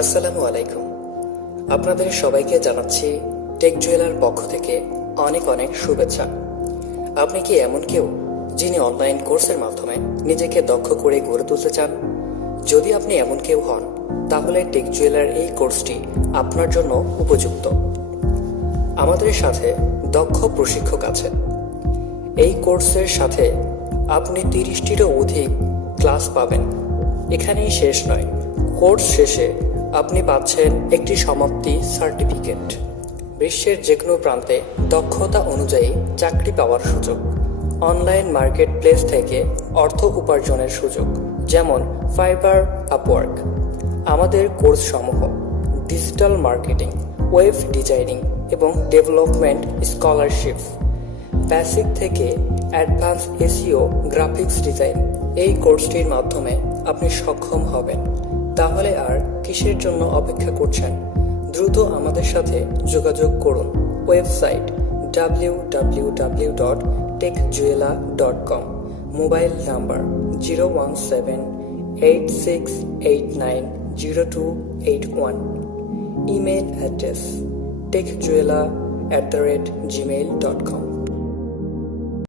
আসসালামু আলাইকুম। আপনাদের সবাইকে জানাচ্ছি টেক জুয়েলার পক্ষ থেকে অনেক অনেক শুভেচ্ছা। আপনি কি এমন কেউ যিনি অনলাইন কোর্সের মাধ্যমে নিজেকে দক্ষ করে গড়ে তুলতে চান? যদি আপনি এমন কেউ হন, তাহলে টেক জুয়েলার এই কোর্সটি আপনার জন্য উপযুক্ত। আমাদের সাথে দক্ষ প্রশিক্ষক আছে। এই কোর্সের সাথে আপনি 30টিরও অধিক ক্লাস পাবেন। এখানেই শেষ নয়, কোর্স শেষে আপনি পাচ্ছেন একটি সমাপ্তি সার্টিফিকেট, বিশ্বের যে কোনো প্রান্তে দক্ষতা অনুযায়ী চাকরি পাওয়ার সুযোগ, অনলাইন মার্কেট প্লেস থেকে অর্থ উপার্জনের সুযোগ, যেমন ফাইবার, আপওয়ার্ক। আমাদের কোর্স সমূহ ডিজিটাল মার্কেটিং, ওয়েব ডিজাইনিং এবং ডেভেলপমেন্ট স্কলারশিপ, বেসিক থেকে অ্যাডভান্স এসইও, গ্রাফিক্স ডিজাইন। এই কোর্সটির মাধ্যমে আপনি সক্ষম হবেন। তাহলে আর কিসের জন্য অপেক্ষা করছেন? দ্রুত আমাদের সাথে যোগাযোগ করুন। Website www.techjuela.com, mobile number 01786890281, email address techjuela@gmail.com।